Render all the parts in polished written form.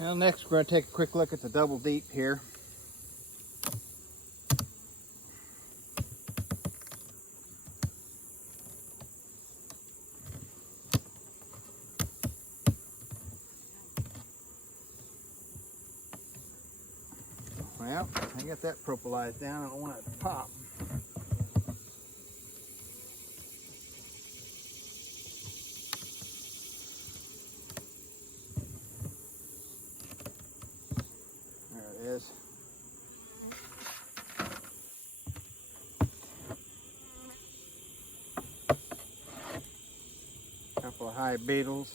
Now next we're going to take a quick look at the double deep here. Well, I got that propolized down. I don't want it to pop. There it is. Couple of high beetles.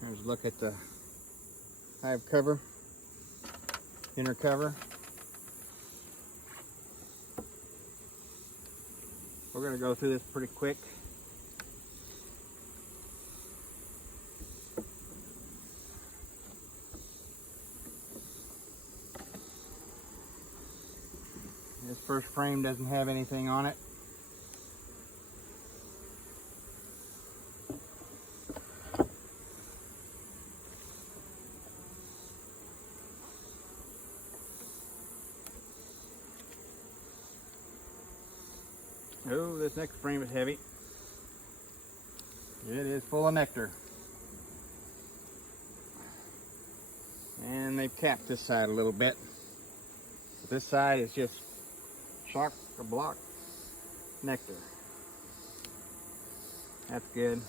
Here's a look at the hive cover, inner cover. We're going to go through this pretty quick. This first frame doesn't have anything on it. Oh, this next frame is heavy. It is full of nectar. And they've capped this side a little bit. But this side is just chock or block nectar. That's good.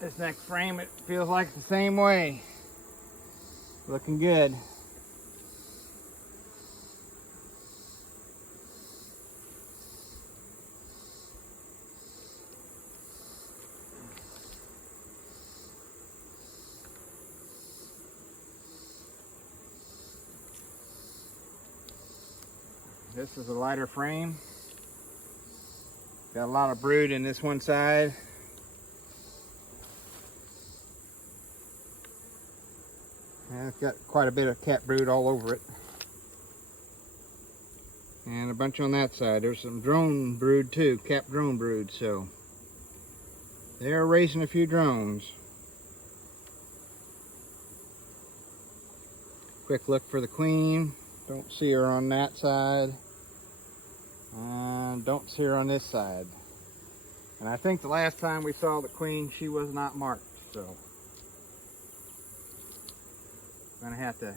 This next frame, it feels like the same way. Looking good. This is a lighter frame. Got a lot of brood in this one side. And it's got quite a bit of cat brood all over it. And a bunch on that side. There's some drone brood too, cap drone brood, so they're raising a few drones. Quick look for the queen. Don't see her on that side. And don't see her on this side. And I think the last time we saw the queen, she was not marked, so I'm gonna have to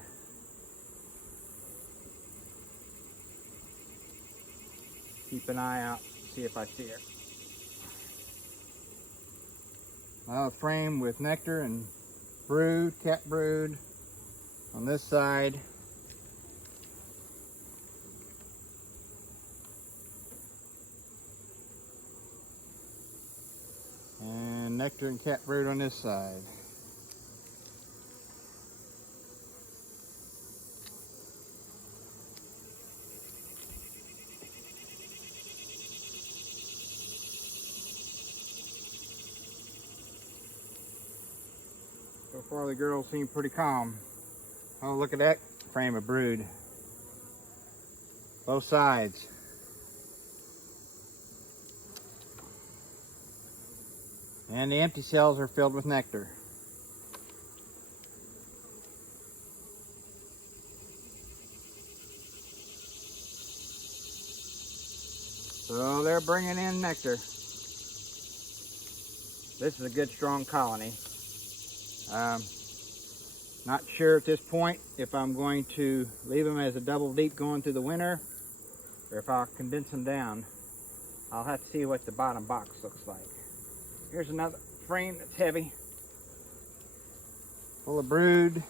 keep an eye out, see if I see her. Another frame with nectar and brood, cat brood on this side. And nectar and cat brood on this side. So far the girls seem pretty calm. Oh, look at that frame of brood. Both sides. And the empty cells are filled with nectar. So they're bringing in nectar. This is a good strong colony. Not sure at this point if I'm going to leave them as a double deep going through the winter or if I'll condense them down. I'll have to see what the bottom box looks like. Here's another frame that's heavy, full of brood,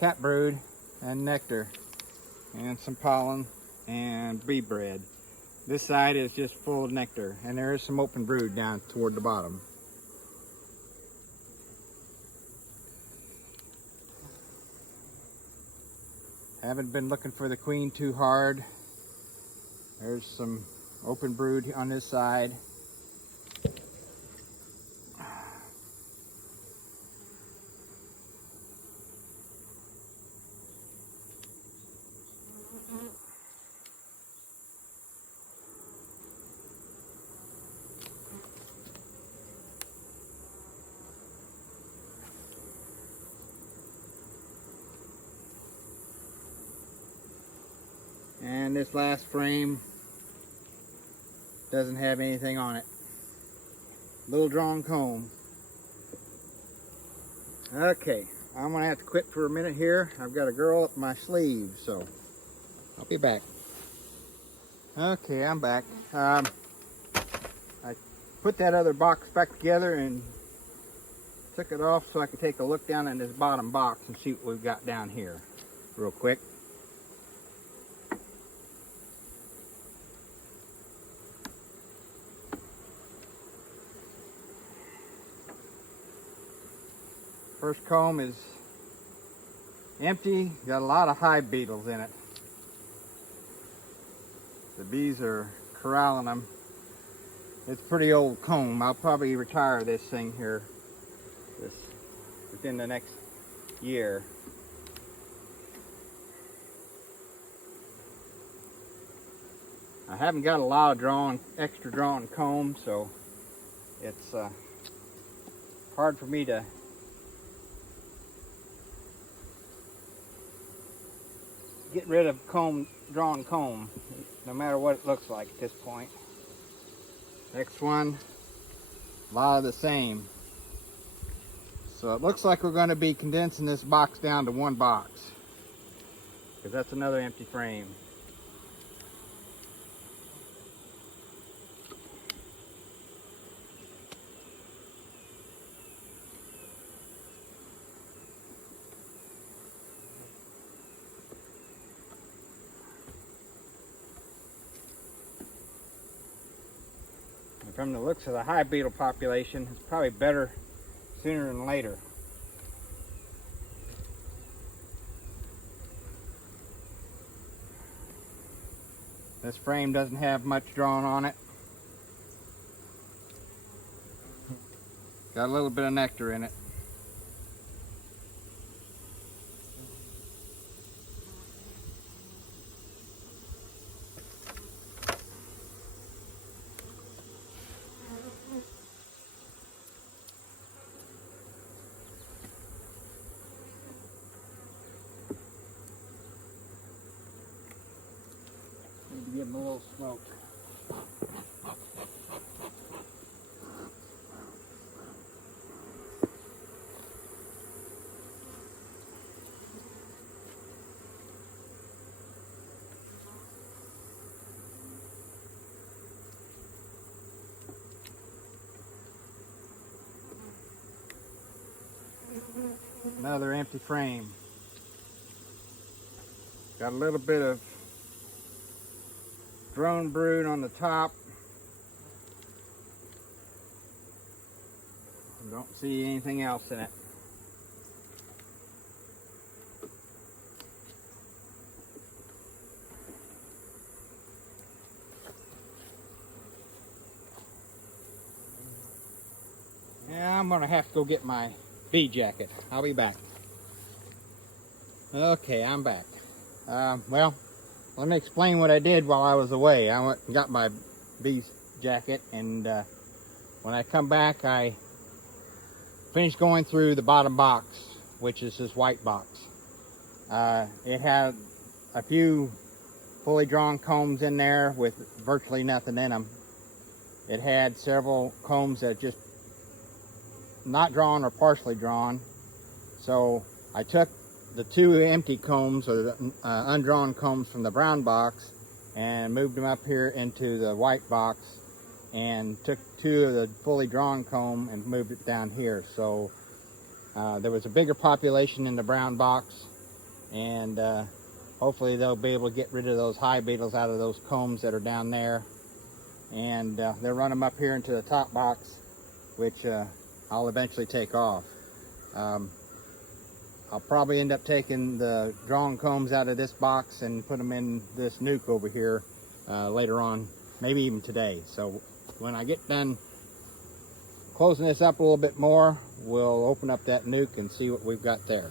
cat brood, and nectar, and some pollen and bee bread. This side is just full of nectar, and there is some open brood down toward the bottom. Haven't been looking for the queen too hard. There's some open brood on this side. And this last frame doesn't have anything on it. Little drawn comb. Okay, I'm gonna have to quit for a minute here. I've got a girl up my sleeve, so I'll be back. Okay, I'm back. I put that other box back together and took it off so I could take a look down in this bottom box and see what we've got down here real quick. First comb is empty, got a lot of hive beetles in it. The bees are corralling them. It's a pretty old comb. I'll probably retire this thing here within the next year. I haven't got a lot of extra drawn comb, so it's hard for me to get rid of drawn comb, no matter what it looks like at this point. Next one, a lot of the same. So it looks like we're going to be condensing this box down to one box, because that's another empty frame. From the looks of the hive beetle population, it's probably better sooner than later. This frame doesn't have much drawn on it. Got a little bit of nectar in it. Give them a little smoke. Another empty frame. Got a little bit of drone brood on the top. Don't see anything else in it. Yeah, I'm gonna have to go get my bee jacket. I'll be back. Okay, I'm back. Well, let me explain what I did while I was away. I went and got my bee jacket, and when I come back, I finished going through the bottom box, which is this white box. It had a few fully drawn combs in there with virtually nothing in them. It had several combs that just not drawn or partially drawn. So I took the two empty combs, or the undrawn combs from the brown box, and moved them up here into the white box, and took two of the fully drawn comb and moved it down here. So there was a bigger population in the brown box, and hopefully they'll be able to get rid of those hive beetles out of those combs that are down there, and they'll run them up here into the top box, which I'll eventually take off. I'll probably end up taking the drawn combs out of this box and put them in this nuke over here later on, maybe even today. So when I get done closing this up a little bit more, we'll open up that nuke and see what we've got there.